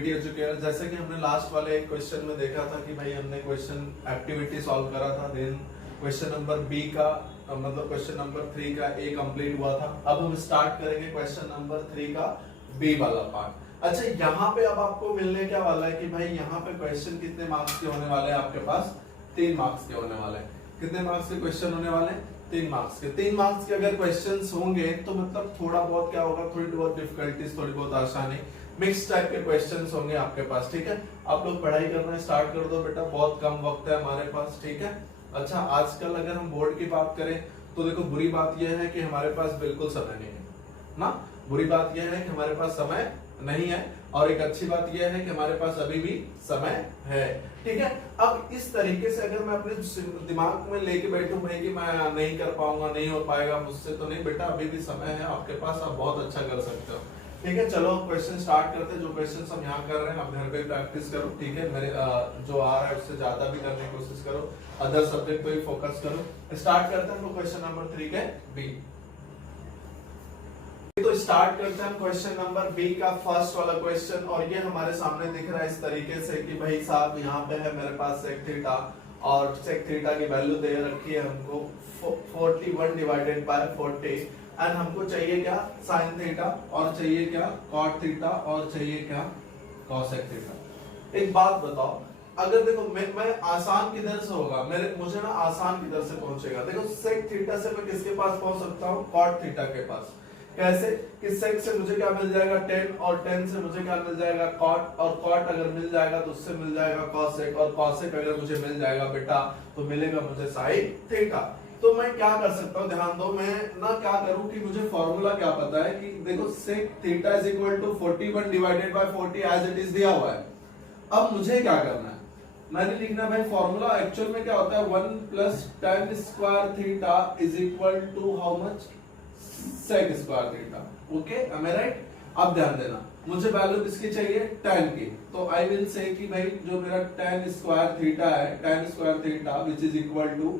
Activity educator. जैसे कि हमने लास्ट वाले एक क्वेश्चन में देखा था कि भाई हमने क्वेश्चन एक्टिविटी सॉल्व करा था, देन क्वेश्चन नंबर बी का मतलब क्वेश्चन नंबर 3 का ए कंप्लीट हुआ था। अब हम स्टार्ट करेंगे क्वेश्चन नंबर 3 का बी वाला पार्ट। अच्छा, यहाँ पे अब आपको मिलने क्या वाला है कि भाई यहाँ पे क्वेश्चन कितने मार्क्स के होने वाले हैं आपके पास? 3 मार्क्स के होने वाले हैं। कितने मार्क्स के क्वेश्चन होने वाले हैं? 3 मार्क्स के। 3 मार्क्स के अगर क्वेश्चंस होंगे तो मतलब थोड़ा बहुत क्या होगा, थोड़ी बहुत डिफिकल्टीज, थोड़ी बहुत आसानी, मिक्स टाइप के क्वेश्चंस होंगे आपके पास। ठीक है, आप लोग पढ़ाई करना स्टार्ट कर दो बेटा, बहुत कम वक्त है हमारे पास। ठीक है, अच्छा आजकल अगर हम बोर्ड की बात करें तो देखो बुरी बात यह है कि हमारे पास बिल्कुल समय नहीं है ना। बुरी बात यह है कि हमारे पास समय नहीं है, और एक अच्छी बात यह है कि हमारे पास अभी भी समय है। ठीक है, अब इस तरीके से अगर मैं अपने दिमाग में लेके बैठूं भाई कि मैं नहीं कर पाऊंगा, नहीं हो पाएगा मुझसे, तो नहीं बेटा, अभी भी समय है आपके पास, आप बहुत अच्छा कर सकते हो। ठीक है, चलो क्वेश्चन स्टार्ट करते हैं। जो क्वेश्चन हम यहाँ कर रहे हैं आप घर पे प्रैक्टिस करो। ठीक है, मेरे जो आ रहा है उससे ज्यादा भी करने की कोशिश करो, अदर सब्जेक्ट पे भी फोकस करो। स्टार्ट करते हैं तो क्वेश्चन नंबर 3 के बी। तो स्टार्ट करते हैं क्वेश्चन नंबर बी का फर्स्ट वाला क्वेश्चन, और ये हमारे सामने दिख रहा है इस तरीके से कि भाई साहब यहाँ पे है मेरे पास सेक थीटा, और सेक थीटा की वैल्यू दे रखी है हमको 41 डिवाइडेड बाय 40, एंड हमको चाहिए क्या? साइन थीटा, और चाहिए क्या? कॉट थीटा, और चाहिए क्या? Cosec theta. एक बात बताओ, अगर देखो मैं आसान किधर से होगा, मुझे ना आसान किधर से पहुंचेगा? देखो सेक थीटा से मैं किसके पास पहुंच सकता हूँ? कॉट थीटा के पास। कैसे? कि सेक से मुझे क्या मिल जाएगा? 10, और 10 से मुझे क्या मिल जाएगा? कॉट, और कॉट अगर मिल जाएगा तो उससे मिल जाएगा कॉसेक, और कॉसेक अगर मुझे मिल जाएगा बेटा तो मिलेगा मुझे साइन थीटा। तो मैं क्या कर सकता हूँ, ध्यान दो, मैं ना क्या करूं कि मुझे फॉर्मूला क्या पता है कि देखो sec theta is equal to 41 divided by 40 as it is दिया हुआ है। अब मुझे क्या करना है? मैंने लिखना भाई फॉर्मूला एक्चुअल में क्या होता है, 1 plus tan square theta is equal to how much? Sec square theta. Okay, am I right? अब ध्यान देना, मुझे वैल्यू किसकी चाहिए? tan की। तो आई विल से कि भाई जो मेरा tan स्क्वायर थीटा है, tan square theta which is equal to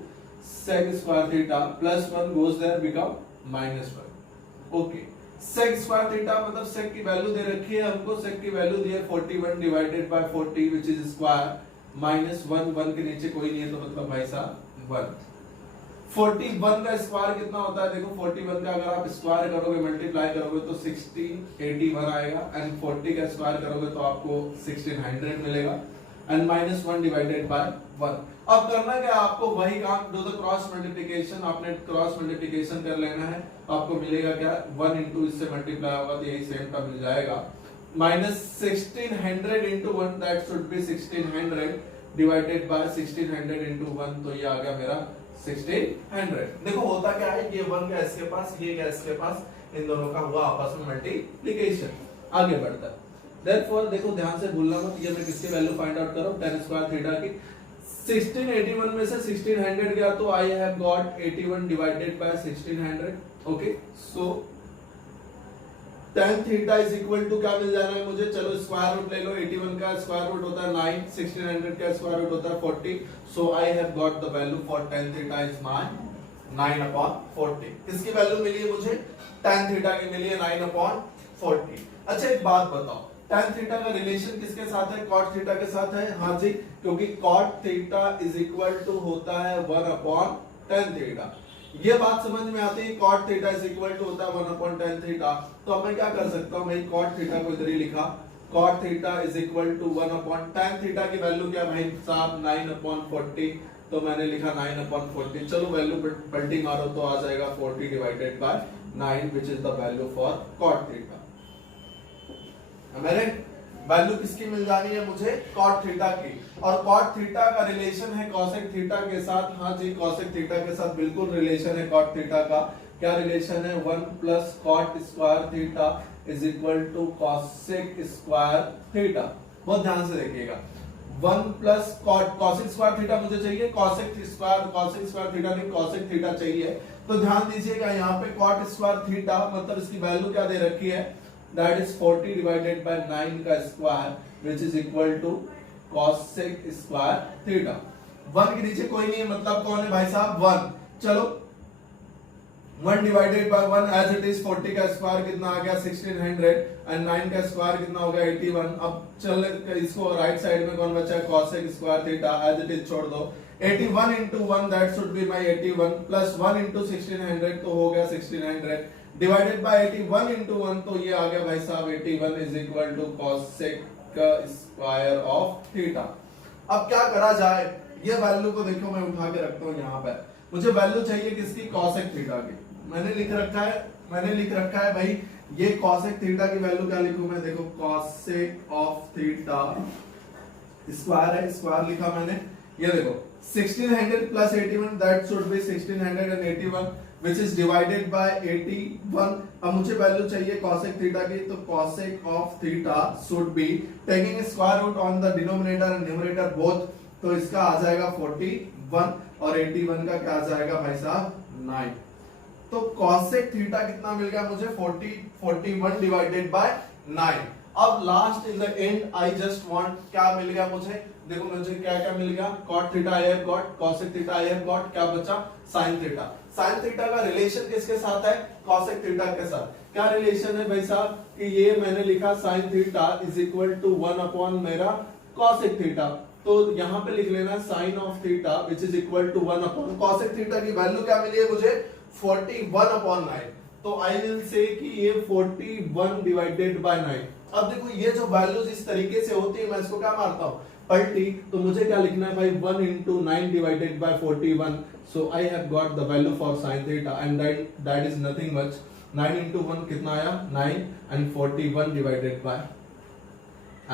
sec square theta plus 1 goes there become -1। Okay, sec square theta मतलब sec की वैल्यू दे रखी है हमको, sec की वैल्यू दी है 41 divided by 40 which is square -1, 1 के नीचे कोई नहीं है तो मतलब भाई साहब 1। 41 का स्क्वायर कितना होता है? देखो 41 का अगर आप स्क्वायर करोगे, मल्टीप्लाई करोगे तो 1681 आएगा, एंड 40 का स्क्वायर करोगे तो आपको 1600 मिलेगा, एंड -1 डिवाइडेड बाय 1। अब करना क्या आपको? वही काम, डू द क्रॉस मल्टीप्लिकेशन। आपने क्रॉस मल्टीप्लिकेशन कर लेना है, तो आपको मिलेगा क्या? 1 इंटू इससे मल्टीप्लाई होगा तो यही सेम का मिल जाएगा, -1600 into 1 that should B 1600 divided by 1600 into 1, तो ये आ गया मेरा 1600। देखो होता क्या है, ये 1 का इसके पास, ये का इसके पास, इन दोनों का हुआ आपस में मल्टीप्लिकेशन। आगे बढ़ता है, देयरफॉर देखो ध्यान से भूलना मत, ये मैं किसकी वैल्यू फाइंड आउट कर रहा हूं? tan स्क्वायर थीटा की। 1681 में से 1600 गया तो I have got 81 divided by 1600। Okay, so tan theta is equal to क्या मिल जाना है मुझे? चलो स्क्वायर रूट ले लो, 81 का स्क्वायर रूट होता है 9, 1600 का स्क्वायर रूट होता है 40, so I have got the value for tan theta is 9/40। किसकी वैल्यू मिली है मुझे? tan थीटा की मिली है 9/40। अच्छा एक बात बताओ, tan थीटा का रिलेशन किसके साथ है? cot थीटा के साथ है। हाँ जी, क्योंकि cot theta is equal to होता है 1/tan थीटा। ये बात समझ में आती है, cot theta is equal to होता है 1/tan थीटा। तो अब मैं क्या कर सकता हूँ भाई, cot थीटा को इधर ही लिखा, cot theta is equal to 1/tan theta की वैल्यू क्या भाई साहब? 9/40, तो मैंने लिखा 9/40। चलो वैल्यू पलटी मारो तो आ जाएगा 40 divided by 9 which is the value for cot theta. मेरे वैल्यू किसकी मिल जानी है मुझे? cot थीटा की। और cot थीटा का रिलेशन है cosec थीटा के साथ। हाँ जी, cosec थीटा के साथ बिल्कुल रिलेशन है cot थीटा का। क्या रिलेशन है? 1 plus cot square theta is equal to cosec square theta. बहुत ध्यान से देखिएगा, 1 प्लस cosec स्क्वायर थीटा मुझे चाहिए, cosec स्क्वायर थीटा नहीं, cosec थीटा चाहिए। तो ध्यान दीजिएगा यहाँ पे cot स्क्वायर थीटा मतलब इसकी वैल्यू क्या दे रखी है? That is 40 divided by 9 का square which is equal to cosec square theta. 1 के नीचे कोई नहीं है, मतलब कौन है भाई साहब? 1। चलो 1 divided by 1 as it is 40 का स्क्वायर कितना आ गया 1600 एंड 9 का स्क्वायर कितना हो गया 81। अब चल इसको राइट साइड में कौन बचा है cosec square theta as it is छोड़ दो 81 into 1 that should be my 81 plus 1 into 1600 तो हो गया 1600 divided by 81 into 1 तो ये आ गया भाई साहब 81 is equal to cosec square of theta. अब क्या करा जाए, ये वैल्यू को देखो मैं उठा के रखता हूँ यहाँ पे, मुझे वैल्यू चाहिए किसकी cosec थीटा की। मैंने लिख रखा है भाई ये cosec थीटा की वैल्यू क्या लिखूं मैं, देखो cosec ऑफ थीटा स्क्वायर है, स्क्वायर लिखा मैंने, ये देखो 1600 plus 81 that should be 1681 which is divided by 81। अब मुझे वैल्यू चाहिए cosec थीटा की, तो cosec of theta should be taking square root on the denominator and numerator both, तो इसका आ जाएगा 41 और 81 का क्या आ जाएगा भाई साहब 9। तो cosec थीटा कितना मिल गया मुझे 41 डिवाइडेड बाय 9। अब last in the and I just want क्या मिल गया मुझे, देखो मुझे क्या क्या मिल गया cot theta I have got, cosec theta I have got, क्या बचा sin थीटा। sin थीटा का रिलेशन किसके साथ है cosec थीटा के साथ। क्या रिलेशन है भाई साहब कि ये मैंने लिखा sin theta is equal to 1 upon मेरा cosec थीटा, तो यहाँ पे लिख लेना sin of theta which is equal to 1 upon cosec theta की वैल्यू क्या मिली है मुझे 41 अपॉन 9, तो आई विल से कि ये 41 डिवाइडेड बाय 9। अब देखो ये जो वैल्यूज इस तरीके से होती है मैं इसको क्या मारता हूँ पलटी, तो मुझे क्या लिखना है भाई 1 into 9 divided by 41, so I have got the value for sin theta and that is nothing much 9 into 1 कितना आया 9 and 41 divided by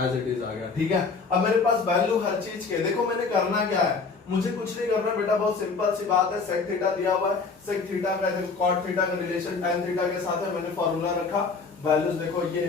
as it is आ गया। ठीक है, अब मेरे पास वैल्यू हर चीज के, देखो मैंने करना क्या है, मुझे कुछ नहीं करना बेटा, बहुत सिंपल सी बात है, sec थीटा दिया हुआ है, sec थीटा का cot थीटा का रिलेशन tan थीटा के साथ है, मैंने फार्मूला रखा, वैल्यूज देखो ये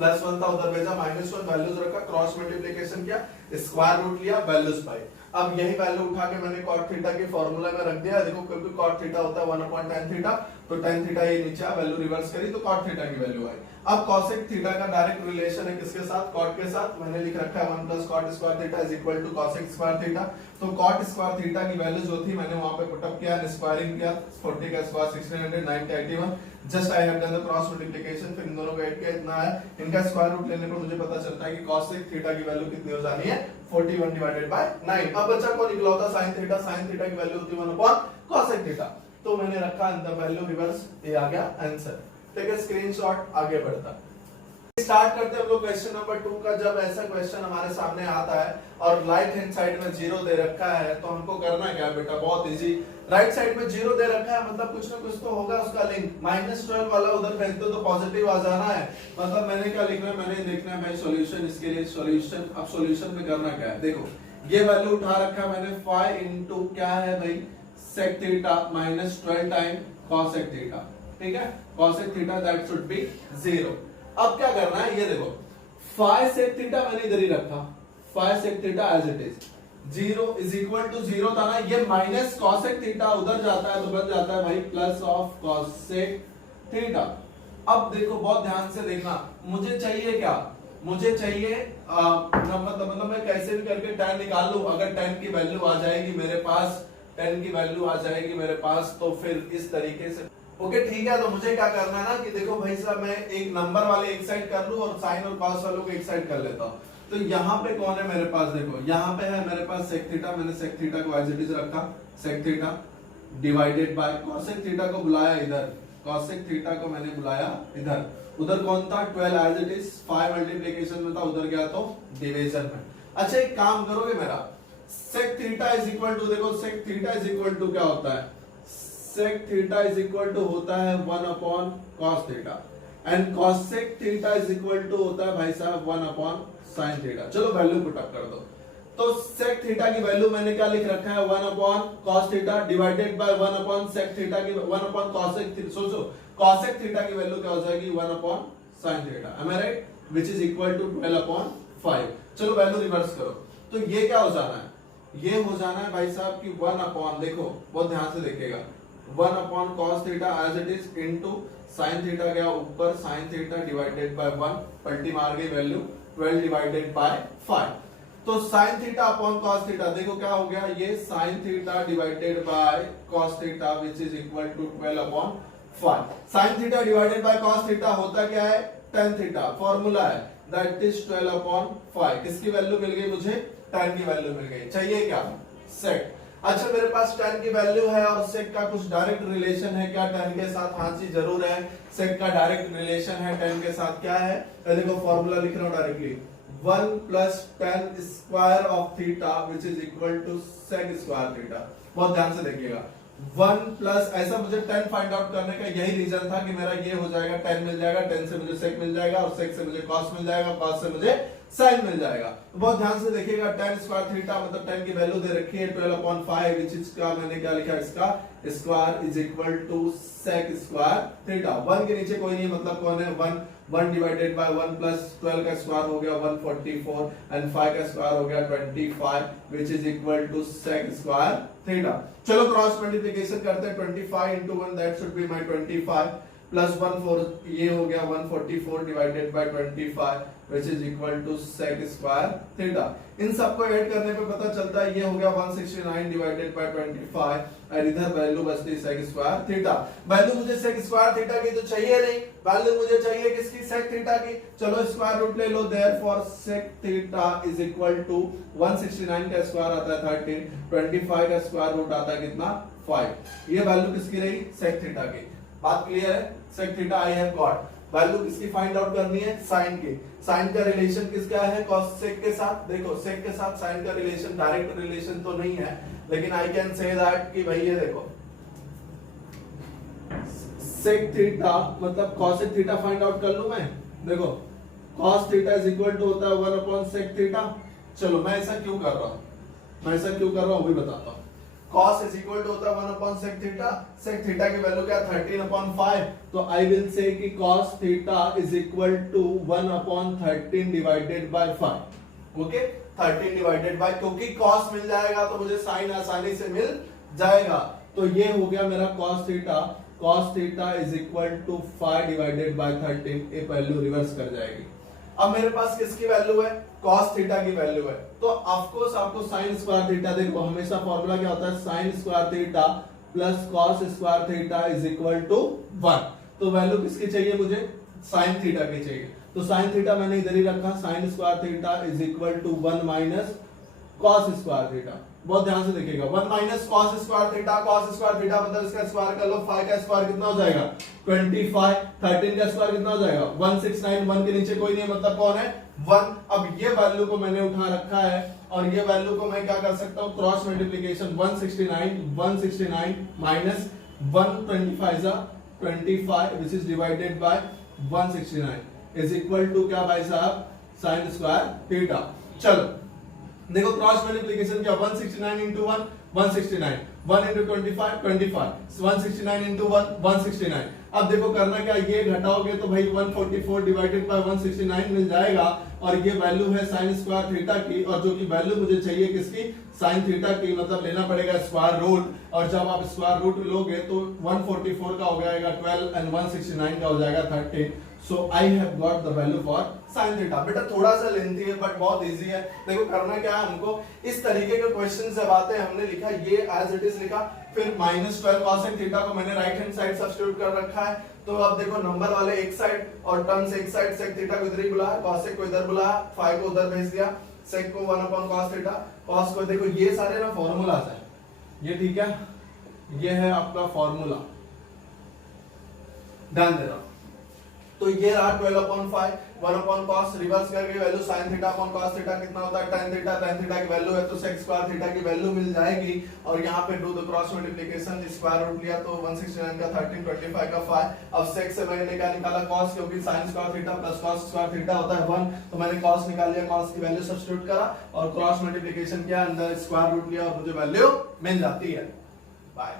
+1 था उधर भेजा -1 वैल्यूज रखा, क्रॉस मल्टीप्लिकेशन किया, स्क्वायर रूट लिया, वैल्यूज पाई। अब यही वैल्यू उठा के मैंने cot थीटा के फार्मूला में रख दिया, देखो क्योंकि cot थीटा होता है 1/tan थीटा, तो tan थीटा ये नीचे आ, वैल्यू रिवर्स करी तो cot थीटा की वैल्यू आई। अब cosec थीटा का डायरेक्ट रिलेशन है किसके साथ cot के साथ, मैंने लिख रखा है 1 + cot square theta is equal to cosec square theta, तो cot स्क्वायर थीटा की वैल्यू जो थी मैंने वहां पे पुट अप किया, स्क्वायरिंग किया, 40 का स्क्वायर 1600 9 का 81, just I have done the cross multiplication, फिर इन दोनों को ऐड किया, इतना है, इनका स्क्वायर रूट लेने पर मुझे पता चलता है कि cosec थीटा की वैल्यू कितनी हो जानी है 41 डिवाइडेड बाय 9। अब बच्चा को निकला होता sin थीटा, sin थीटा की वैल्यू होती है 1/cosec थीटा, तो मैंने रखा इन द वैल्यू रिवर्स, ये आ गया आंसर। ठीक है, स्क्रीनशॉट, आगे बढ़ता स्टार्ट करते हैं हम लोग क्वेश्चन नंबर 2 का। जब ऐसा क्वेश्चन हमारे सामने आता है और राइट हैंड साइड में 0 दे रखा है तो हमको करना क्या है बेटा, बहुत इजी, राइट साइड में 0 दे रखा है मतलब कुछ ना कुछ तो होगा उसका लिंक, -12 वाला उधर भेज दो तो पॉजिटिव आ जाना है, मतलब मैंने क्या लिखना है, मैंने देखना है भाई सॉल्यूशन, इसके लिए सॉल्यूशन। अब सॉल्यूशन में करना क्या है, देखो ये वैल्यू उठा रखा है मैंने 5 into क्या है भाई sec theta -12 time cosec theta, ठीक है, cosec theta that should B 0। अब क्या करना है, ये देखो 5 sec थीटा मैंने इधर ही रखा, 5 sec theta as it is, 0 is equal to 0 था ना, ये माइनस cosec थीटा उधर जाता है तो बन जाता है भाई प्लस ऑफ cosec थीटा। अब देखो बहुत ध्यान से देखना, मुझे चाहिए क्या, मुझे चाहिए मतलब मैं कैसे भी करके tan निकाल लूं, अगर tan की वैल्यू आ जाएगी मेरे पास, tan की वैल्यू आ जाएगी मेरे पास, तो फिर इस तरीके से ओके ठीक है। तो मुझे क्या करना है ना कि देखो भाई साहब मैं एक नंबर वाले एक साइड कर लूं और साइन और कॉस वालों को एक साइड कर लेता हूं। तो यहाँ पे कौन है मेरे पास, देखो यहाँ पे है मेरे पास sec थीटा, मैंने sec थीटा को एज इट इज रखा, sec theta divided bye cosec theta को बुलाया इधर, cosec थीटा को मैंने बुलाया इधर, उधर कौन था 12 एज इट इज, 5 मल्टीप्लिकेशन में था, उधर गया तो डिवीजन में। अच्छा एक काम करोगे मेरा, sec theta is equal to, देखो sec theta is equal to क्या होता है, sec theta is equal to होता है 1/cos theta and cosec theta is equal to होता है भाई साहब 1/sin थीटा। चलो वैल्यू पुट अप कर दो, तो sec थीटा की वैल्यू मैंने क्या लिख रखा है 1/cos theta divided bye 1/sec theta की 1/cosec थीटा, सोचो cosec थीटा की वैल्यू क्या हो जाएगी 1/sin theta, am I right, which is equal to 12/5। चलो वैल्यू रिवर्स करो, तो ये क्या हो जाना है, ये हो जाना है भाई साहब की 1/, देखो बहुत ध्यान से देखिएगा, 1/cos theta as it is into sin theta गया ऊपर, sin थीटा डिवाइडेड बाय 1, पलटी मार गई वैल्यू 12 डिवाइडेड बाय 5। तो sine theta upon cos theta, देखो क्या हो गया, ये sine theta divided by cos theta which is equal to 12 upon 5। Sine theta divided by cos theta होता क्या है, tan थीटा, फॉर्मूला है दैट इज 12 अपॉन 5। किसकी वैल्यू मिल गई मुझे, tan की वैल्यू मिल गई। चाहिए क्या, sec। अच्छा मेरे पास tan की वैल्यू है और sec का कुछ डायरेक्ट रिलेशन है क्या tan के साथ, हाँ जी जरूर है, sec का डायरेक्ट रिलेशन है tan के साथ। क्या है, देखो फॉर्मूला लिख रहा हूं directly, 1 plus tan square of theta which is equal to sec square theta. बहुत ध्यान से देखिएगा, 1 प्लस, ऐसा मुझे tan फाइंड आउट करने का यही रीजन था कि मेरा ये हो जाएगा, tan मिल जाएगा, tan से मुझे sec मिल जाएगा और sec से मुझे cos मिल जाएगा, cos से मुझे sin मिल जाएगा। तो बहुत ध्यान से देखिएगा, tan स्क्वायर थीटा मतलब tan की वैल्यू दे रखी है 12 अपॉन 5 विच इज का मैंने क्या लिखा, इसका square is equal to sec square theta. 1 के नीचे कोई नहीं, मतलब कौन है, 1 डिवाइडेड बाय 1 प्लस 12 का स्क्वायर हो गया 144 एंड 5 का स्क्वायर हो गया 25 which is equal to sec square theta. चलो क्रॉस मल्टीप्लिकेशन करते हैं, 25 into 1 that should be my 25 plus 1 4, ये हो गया 144 divided by 25 which is equal to sec square theta. इन सबको ऐड करने पे पता चलता है ये हो गया 169 डिवाइडेड बाय 25 और इधर वैल्यू बचती है sec स्क्वायर थीटा। वैल्यू मुझे sec स्क्वायर थीटा की तो चाहिए नहीं, वैल्यू मुझे चाहिए किसकी, sec थीटा की। चलो स्क्वायर रूट ले लो, therefore sec theta is equal to 169 का स्क्वायर आता है 13, 25 का स्क्वायर रूट आता है कितना, 5। ये वैल्यू किसकी रही, sec थीटा की। बात क्लियर है, sec theta I have got. Value किसकी फाइंड आउट करनी है, साइन की। साइन का रिलेशन किसका है, cos sec के साथ। देखो sec के साथ साइन का रिलेशन डायरेक्ट रिलेशन तो नहीं है, लेकिन आई कैन से दैट कि भाई ये देखो sec थीटा मतलब cos थीटा फाइंड आउट कर लूं मैं। देखो cos theta is equal to होता है 1 अपॉन sec थीटा। चलो मैं ऐसा क्यों कर रहा हूं, मैं ऐसा क्यों कर रहा हूं वो भी बताता हूं। cos इज इक्वल टू होता है 1 upon sec theta, sec theta की वैल्यू क्या, 13 अपॉन 5। तो आई विल से कि cos theta is equal to 1 upon 13 divided by 5। Okay, 13 divided by, क्योंकि cos मिल जाएगा तो मुझे sin आसानी से मिल जाएगा। तो ये हो गया मेरा cos theta is equal to 5 divided by 13, ये वैल्यू रिवर्स कर जाएगी। अब मेरे पास किसकी वैल्यू है, cos थीटा की वैल्यू है, तो ऑफ कोर्स आपको sin स्क्वायर थीटा, देखो हमेशा फॉर्मूला क्या होता है, sin square theta plus cos square theta is equal to 1। तो वैल्यू किसकी चाहिए मुझे, sin थीटा की चाहिए। तो sin थीटा मैंने इधर ही रखा, sin square theta is equal to 1 minus cos square theta. बहुत ध्यान से देखिएगा, 1 minus cos square theta, cos square theta मतलब इसका स्क्वायर कर लो, 5 का स्क्वायर कितना हो जाएगा 25, 13 का स्क्वायर कितना हो जाएगा 169, 1 के नीचे कोई नहीं मतलब कौन है 1। अब ये वैल्यू को मैंने उठा रखा है और ये वैल्यू को मैं क्या कर सकता हूं, cross multiplication, 169 minus 125 25 which is divided by 169 is equal to क्या भाई साहब, sin स्क्वायर थीटा। चलो देखो क्रॉस मल्टीप्लिकेशन क्या, 169 into 1 169, 1 into 25 25, 169 into 1 169। अब देखो करना क्या, ये घटाओगे तो भाई 144 डिवाइडेड बाय 169 मिल जाएगा और ये वैल्यू है sin स्क्वायर थीटा की, और जो कि वैल्यू मुझे चाहिए किसकी, sin थीटा की, मतलब लेना पड़ेगा स्क्वायर रूट, और जब आप स्क्वायर रूट लोगे तो 144 का हो जाएगा 12 एंड 169 का हो जाएगा 13। So I have got the value for sin theta. बेटा थोड़ा सा लेंथी है बट बहुत इजी है। देखो करना क्या है हमको, इस तरीके के क्वेश्चन जब आते हैं, हमने लिखा ये एज इट इज लिखा, फिर -12 cos थीटा को मैंने राइट हैंड साइड सब्स्टिट्यूट कर रखा है। तो अब देखो नंबर वाले एक साइड और टर्म्स एक साइड, sec थीटा को इधर ही बुलाया, cos को इधर बुलाया, 5 को उधर भेज दिया, sec को 1 अपॉन cos थीटा, cos को देखो ये सारे ना फॉर्मूलाज हैं, ये ठीक है, ये है आपका फॉर्मूला, ध्यान देना। तो ये रहा 12 अपॉन 5, 1 अपॉन cos, रिवर्स करके value sin theta upon cos theta कितना होता है tan थीटा की वैल्यू है तो sec स्क्वायर थीटा की वैल्यू मिल जाएगी। और यहाँ पे do the cross multiplication, square root लिया तो 169 का 13, 25 का 5। अब sec से मैंने क्या निकाला cos, क्योंकि sin square theta plus cos square theta होता है 1, तो मैंने cos निकाल लिया, cos की वैल्यू सब्स्टिट्यूट करा और क्रॉस मल्टीप्लिकेशन किया, अंदर स्क्वायर रूट लिया और मुझे वैल्यू मिल जाती है। बाय।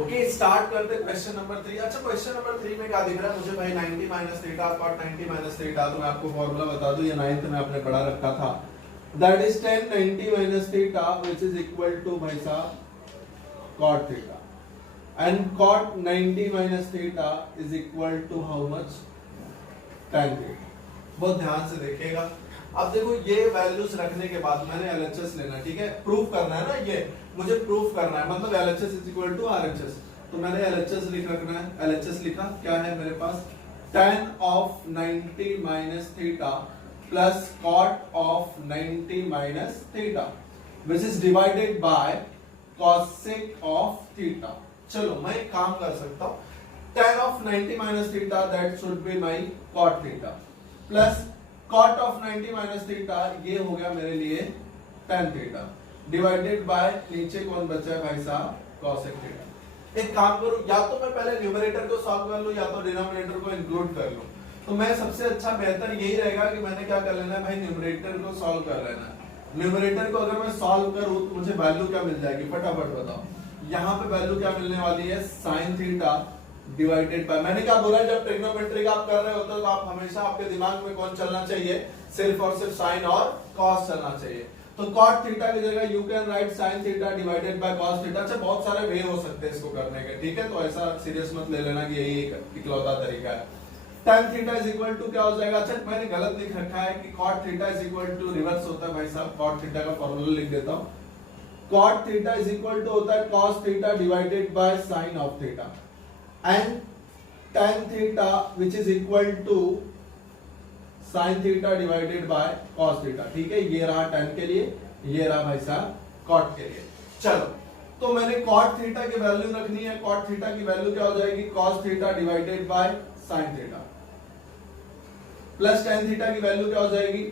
ओके स्टार्ट करते क्वेश्चन नंबर 3। अच्छा क्वेश्चन नंबर 3 में क्या दिख रहा है मुझे भाई, 90 minus theta cot 90 minus theta. तो मैं आपको फॉर्मूला बता दूं, ये 9th में आपने पढ़ा रखा था, that is tan 90 minus theta which is equal to भाई साहब cot theta, and cot 90 minus theta is equal to how much, tan theta. बहुत ध्यान से देखिएगा, अब देखो ये वैल्यूज रखने के बाद मैंने LHS लेना, ठीक है, प्रूव करना है ना, ये मुझे प्रूव करना है, मतलब LHS is equal to RHS। तो मैंने LHS लिख रखना है, LHS लिखा, क्या है मेरे पास, tan of 90 minus theta plus cot of 90 minus theta which is divided by cosec of theta। चलो मैं एक काम कर सकता हूँ, tan of 90 minus theta that should be my cot theta plus cot of 90 minus theta ये हो गया मेरे लिए tan theta डिवाइडेड बाय नीचे कौन बचा है भाई साहब, cosec theta। एक काम करूं, या तो मैं पहले न्यूमरेटर को सॉल्व कर लूं या तो डिनोमिनेटर को इंक्लूड कर लूं। तो मैं सबसे अच्छा बेहतर यही रहेगा कि मैंने क्या कर लेना है भाई, न्यूमरेटर को सॉल्व कर लेना है। न्यूमरेटर को अगर मैं सॉल्व करूं तो मुझे वैल्यू क्या मिल जाएगी, फटाफट बताओ। यहाँ पे वैल्यू क्या मिलने वाली है, sin थीटा डिवाइडेड बाय, मैंने क्या बोला, जब ट्रिग्नोमेट्री का आप कर रहे होते हो तो आप हमेशा आपके दिमाग में कौन चलना चाहिए, सिर्फ और सिर्फ साइन और कॉस चलना चाहिए। तो cot थीटा की जगह you can right sin theta divided by cos theta. अच्छा बहुत सारे वे हो सकते हैं इसको करने के, ठीक है, तो ऐसा सीरियस मत ले लेना कि यही एक इकलौता तरीका है। tan theta is equal to क्या हो जाएगा, अच्छा मैंने गलत लिख रखा है कि cot theta is equal to reverse होता है भाई साहब, cot थीटा का फॉर्मूला लिख देता हूं, cot theta is equal to होता है cos theta divided by sin of theta and tan theta which is equal to sin theta divided by cos theta, ठीक है, ये रहा tan के लिए, ये रहा भाई साहब cot के लिए। चलो तो मैंने cot थीटा की वैल्यू रखनी है, cot थीटा की वैल्यू क्या हो जाएगी, cos theta divided by sin theta plus tan theta की वैल्यू क्या हो जाएगी,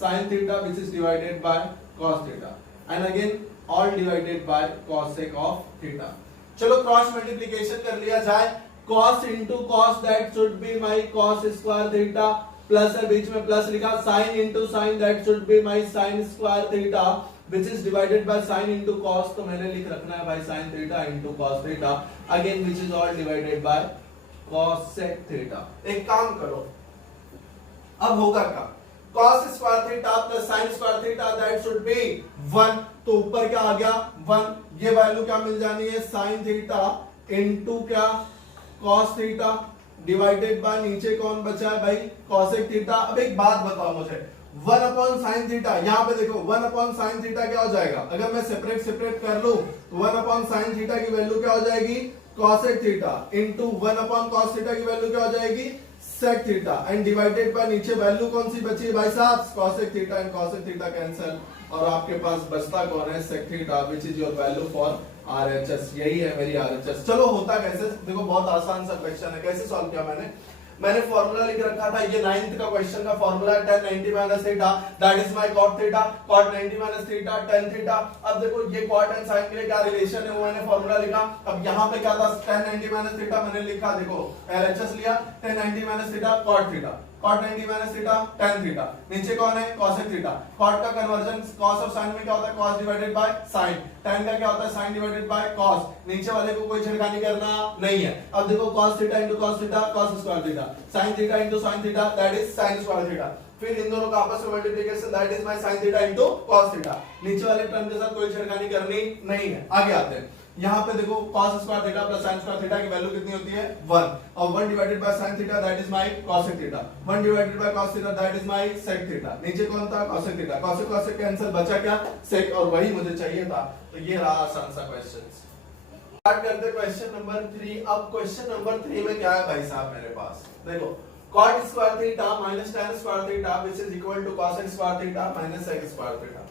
sin theta which is divided by cos theta and again all divided by cosec of theta. चलो क्रॉस मल्टीप्लिकेशन कर लिया जाए, cos into cos that should be my cos square theta plus है बीच में प्लस लिखा, sin into sin that should be my sin square theta which is divided by sin into cos, तो मैंने लिख रखना है भाई sin theta into cos theta again which is all divided by cosec theta। एक काम करो, अब होगा क्या, cos square theta plus sin square theta that should be 1, तो ऊपर क्या आ गया 1, ये वैल्यू क्या मिल जानी है, sin theta into क्या cos theta डिवाइडेड बाय नीचे कौन बचा है भाई, cosec थीटा। अब एक बात बताओ मुझे, 1 अपॉन sin थीटा, यहाँ पे देखो 1 अपॉन sin थीटा क्या हो जाएगा, अगर मैं सेपरेट सेपरेट कर लूं तो 1 अपॉन sin थीटा की वैल्यू क्या हो जाएगी, cosec theta into 1 upon cos theta की वैल्यू क्या हो जाएगी, sec theta and divided by नीचे वैल्यू कौन सी बची है भाई साहब, cosec theta and cosec theta cancel और आपके पास बचता कौन है, sec theta which is your value for RHS, यही है मेरी RHS। चलो होता कैसे, देखो बहुत आसान सा क्वेश्चन है, कैसे सॉल्व किया मैंने फॉर्मूला लिख रखा था, ये 9th का क्वेश्चन का फॉर्मूला है tan 90 minus theta that is my cot theta, cot 90 minus theta tan theta। अब देखो ये cot and sin के लिए क्या रिलेशन है वो मैंने फॉर्मूला लिखा। अब यहाँ पे क्या था, tan 90 minus theta मैंने लिखा, देखो LHS लिया, tan 90 minus theta cot theta, cot 90 minus theta tan theta, नीचे कौन है cosec theta। cot का कन्वर्जन cos और sin में क्या होता है, cos divided by sin, tan का क्या होता है sin डिवाइडेड बाय cos, नीचे वाले को कोई छेड़खानी करना नहीं है। अब देखो cos theta into cos theta cos square theta, sin theta into sin theta that is sin square theta, फिर इन दोनों का आपस में multiplication that is my sin theta into cos theta, नीचे वाले टर्म के साथ कोई छेड़खानी करनी नहीं है। आगे आते हैं, यहाँ पे देखो cos square theta plus sin square theta की वैल्यू कितनी होती है 1 और 1 divided by sin theta that is my cosec theta, 1 divided by cos theta that is my sec theta, नीचे कौन था cosec theta, cosec cosec के आंसर बचा क्या sec और वही मुझे चाहिए था। तो ये रहा आसान सा क्वेश्चन। स्टार्ट करते हैं क्वेश्चन नंबर 3। अब क्वेश्चन नंबर 3 में क्या है भाई साहब मेरे पास, देखो cot square theta minus tan square theta which is equal to cosec square theta minus sec square theta।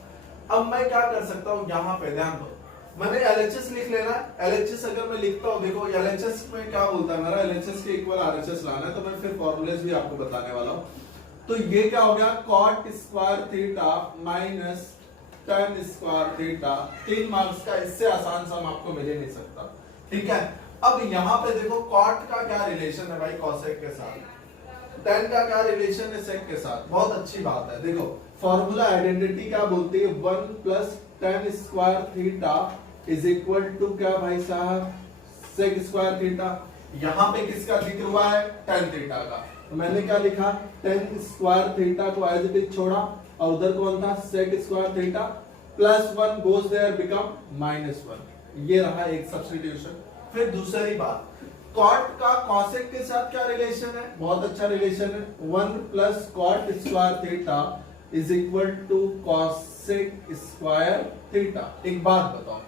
अब मैं क्या कर सकता हूँ, यहाँ पे ध्यान दो, मैंने LHS लिख लेना है। LHS अगर मैं लिखता हूँ, देखो LHS में क्या बोलता है मेरा, LHS के इक्वल RHS लाना है, तो मैं फिर फॉर्मूलेस भी आपको बताने वाला हूँ। तो ये क्या हो गया, cot square theta minus tan square theta, 3 marks का, इससे आसान सम आपको मिल ही नहीं सकता, ठीक है। अब यहाँ पे देखो cot का क्या रिलेशन है भाई cosec के साथ, tan का क्या रिलेशन है sec के साथ, बहुत अच्छी बात है। देखो फॉर्मूला आइडेंटिटी क्या बोलती है, 1 plus tan square theta is equal to क्या भाई साहब, sec स्क्वायर थीटा। यहाँ पे किसका जिक्र हुआ है, tan थीटा का, तो मैंने क्या लिखा, tan स्क्वायर थीटा को एज इट इज छोड़ा और उधर कौन था sec square theta, plus 1 goes there become -1, ये रहा एक सब्स्टिट्यूशन। फिर दूसरी बात, cot का cosec के साथ क्या रिलेशन है, बहुत अच्छा रिलेशन है, 1 plus cot square theta is equal to cosec square theta. एक बात बताओ,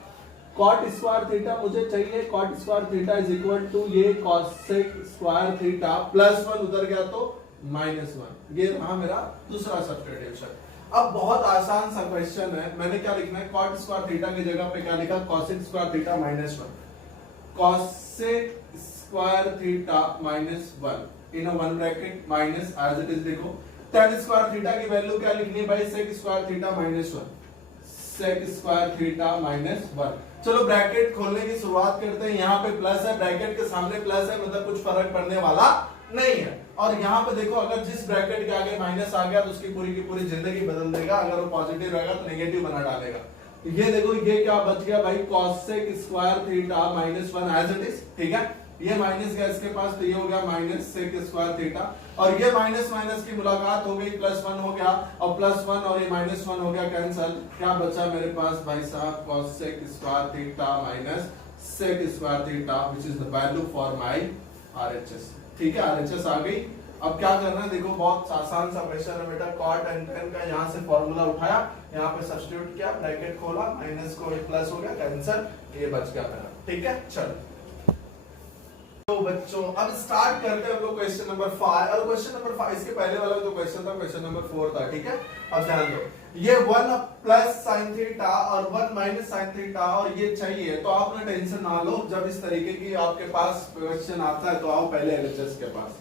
कॉट स्क्वायर थीटा मुझे चाहिए, cot square theta is equal to ये कॉसेक स्क्वायर थीटा प्लस 1 उधर गया तो -1, ये रहा मेरा दूसरा सब्स्टिट्यूशन। अब बहुत आसान सा क्वेश्चन है, मैंने क्या लिखना है, कॉट स्क्वायर थीटा की जगह पे क्या लिखा, cosec square theta -1, cosec square theta -1 in a one bracket minus as it is. देखो tan स्क्वायर थीटा की वैल्यू क्या लिखनी है भाई, sec square theta -1, sec square theta -1। चलो ब्रैकेट खोलने की शुरुआत करते हैं, यहाँ पे प्लस है, ब्रैकेट के सामने प्लस है, मतलब कुछ फर्क पड़ने वाला नहीं है। और यहाँ पे देखो अगर जिस ब्रैकेट के आगे माइनस आ गया तो उसकी पूरी की पूरी जिंदगी बदल देगा, अगर वो पॉजिटिव रहेगा तो नेगेटिव बना डालेगा। ये देखो ये क्या बच गया भाई, cosec square theta -1 as it is, ठीक है। ये माइनस गया इसके पास तो ये हो गया माइनस सेक स्क्वायर थीटा, और ये माइनस माइनस की मुलाकात हो गई, +1 हो गया, और +1 और ये -1 हो गया कैंसल। क्या बचा मेरे पास भाई साहब, cosec square theta minus sec square theta which is the value for my RHS। ठीक है, RHS आ गई। अब क्या करना है, देखो बहुत आसान सा क्वेश्चन है बेटा, cot and tan का यहाँ से फॉर्मूला उठाया, यहाँ पे सब्स्टिट्यूट किया, ब्रैकेट खोला, माइनस को प्लस हो गया, कैंसल, ये बच गया मेरा। ठीक है, चलो तो बच्चों अब स्टार्ट करते हैं हम लोग क्वेश्चन नंबर 5। और क्वेश्चन नंबर 5 इसके पहले वाला जो क्वेश्चन था क्वेश्चन नंबर 4 था। ठीक है, अब ध्यान दो, ये 1 प्लस साइन थीटा और 1 माइनस साइन थीटा और ये चाहिए, तो आप ना टेंशन ना लो, जब इस तरीके की आपके पास क्वेश्चन आता है तो आओ पहले LHS के पास।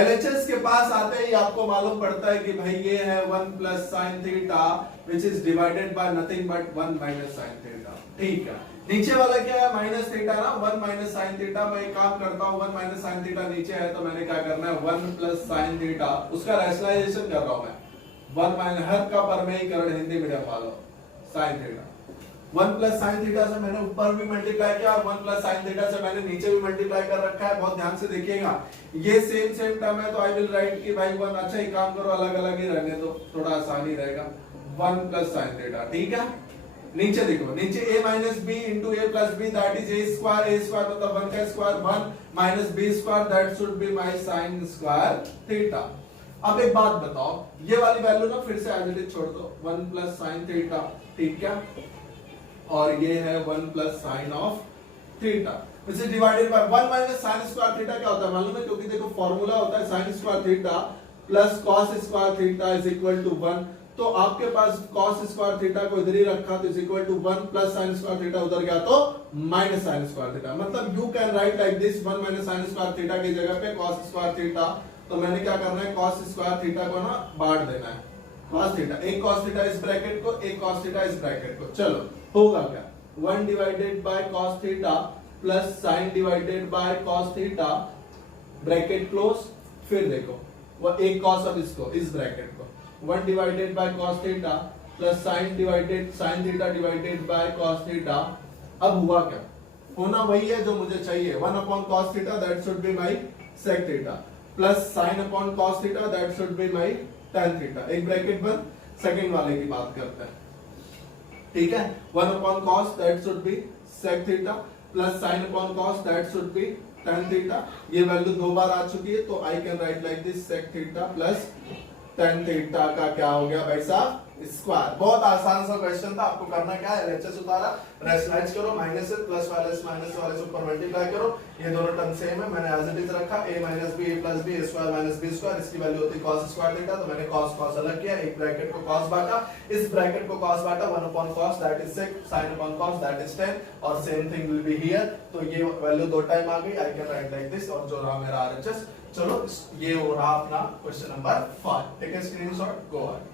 LHS के पास आते ही आपको मालूम पड़ता है कि भाई ये है 1 plus sine theta which is divided by nothing but 1 minus sine theta. ठीक है, नीचे वाला क्या है, माइनस थीटा ना, 1 माइनस साइन थीटा। मैं एक काम करता हूं, 1 माइनस साइन थीटा नीचे है तो मैंने क्या करना है, 1 प्लस साइन थीटा, उसका रैशनलाइजेशन कर रहा हूं मैं, 1 माइनस हर का परमेयीकरण हिंदी मीडियम वालों, sine theta 1 plus sine theta से मैंने ऊपर भी मल्टीप्लाई किया और 1 प्लस साइन थीटा से मैंने नीचे भी मल्टीप्लाई कर रखा है। बहुत ध्यान से देखिएगा, ये सेम टर्म है तो आई विल राइट कि भाई 1, अच्छा एक काम करो अलग अलग ही रहने दो, थोड़ा आसानी रहेगा, 1 प्लस साइन थीटा। ठीक है, नीचे देखो, नीचे a minus B into A plus B that is a square मतलब 1 का स्क्वायर, 1 minus B square that should be my sine square theta. अब एक बात बताओ, ये वाली वैल्यू ना फिर से एज इट इज छोड़ दो, 1 प्लस साइन थीटा, ठीक है, और ये है 1 plus sign of theta which is divided by 1 minus sin square theta. क्या होता है मालूम है, क्योंकि देखो फॉर्मूला होता है sin square theta plus cos square theta is equal to 1, तो आपके पास cos स्क्वायर थीटा को इधर ही रखा तो is equal to 1 plus sin square theta उधर गया तो माइनस sin स्क्वायर थीटा। मतलब you can write like this, 1 minus sin square theta की जगह पे cos स्क्वायर थीटा, तो मैंने क्या करना है, cos स्क्वायर थीटा को ना बांट देना है, cos थीटा, एक cos थीटा इस ब्रैकेट को, एक cos थीटा इस ब्रैकेट को। चलो होगा क्या, 1 divided by cos theta plus sin divided by cos theta, bracket close, फिर देखो वो एक cos अब इसको इस ब्रैकेट को, 1 divided by cos theta plus sin theta divided by cos theta. अब हुआ क्या, होना वही है जो मुझे चाहिए, 1 upon cos theta that should be my sec theta plus sin upon cos theta that should be my tan theta. एक ब्रैकेट बंद, सेकंड वाले की बात करते हैं। ठीक है, 1 upon cos that should B sec theta plus sin upon cos that should B tan theta. ये वैल्यू 2 बार आ चुकी है तो I can write like this, sec theta plus tan theta का क्या हो गया भाई साहब, स्क्वायर। बहुत आसान सा क्वेश्चन था, आपको करना क्या है, LHS उतारा, रैशनलाइज करो, माइनस से प्लस वाले से माइनस वाले से ऊपर मल्टीप्लाई करो, ये दोनों टर्म सेम है, मैंने एज इट इज रखा, a minus B, a plus B, a square minus B square, इसकी वैल्यू होती है cos स्क्वायर थीटा, तो मैंने cos अलग किया, एक ब्रैकेट को cos बांटा, इस ब्रैकेट को cos बांटा, 1 upon cos that is sec, sin upon cos that is tan, और same thing will be here, तो ये वैल्यू 2 टाइम आ गई, I can write like this, और जो रहा मेरा RHS। चलो ये हो रहा अपना question number 5। Take a screenshot, go on.